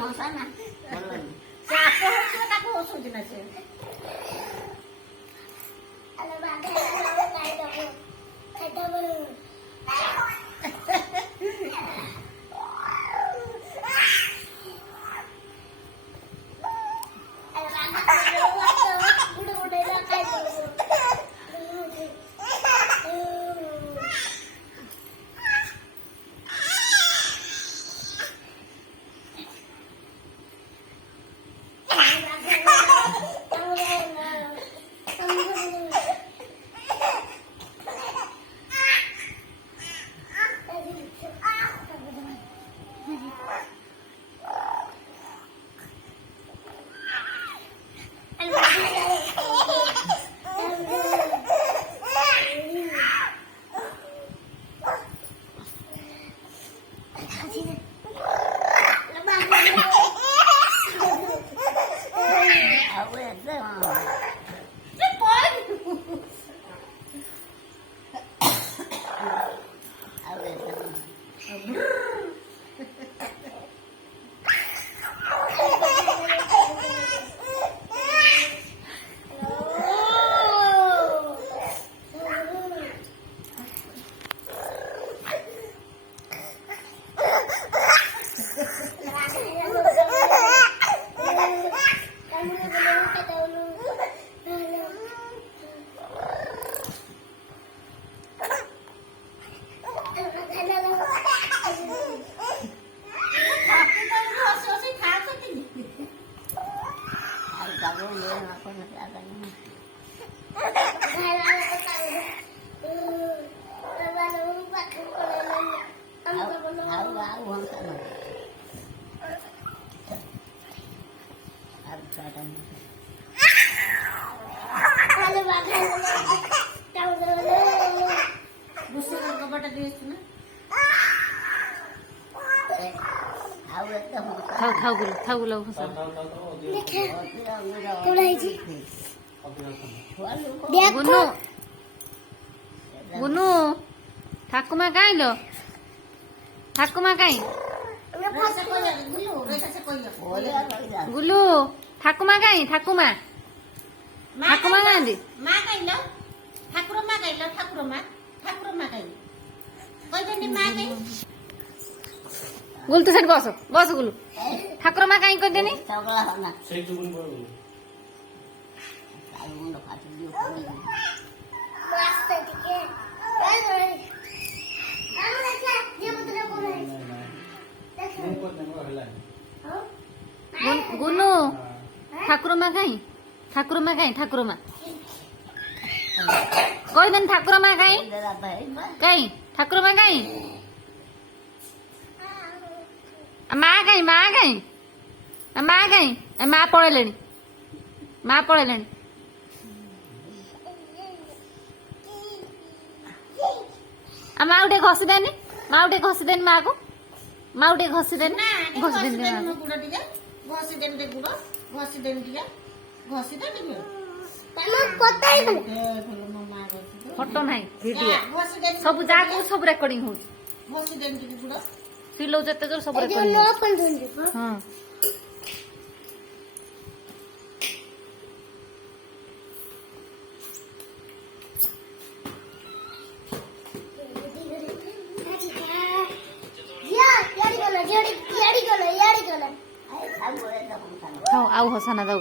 Hashanah ସେ ଆପେ ହସୁଥିବ ତାକୁ ହସଉଛି ନା ସେ थाऊ गुलो गुनु गुनु ठाकुमा काई लो ठाकुमा काई गुलू ठाकुमा काई ठाकुमा ठाकुमा गांधी माँ कहिलो ठाकुर माँ कहिलो ठाकुर माँ कहिलो कहते माँ कही गुलू तू सेठ बस बस गुलू ठाकुर माँ कहीं कर देनी गुनू ठाकुर माँ कहीं ठाकुर माँ कहीं ठाकुर माँ कोई दिन ठाकुर माँ कहीं कहीं ठाकुर माँ कहीं माँ कहीं माँ कहीं माँ कहीं माँ पड़े माँ पड़े माँ उठे घसी देनी माँ उठे घसी देनी माँ को माँ उठे घसी देनी घसी देनी फोटो नहीं वीडियो सब जाको सब रेकर्डिंग हो सिलो जते जोर सब रेकर्डिंग हां आओ हसना दो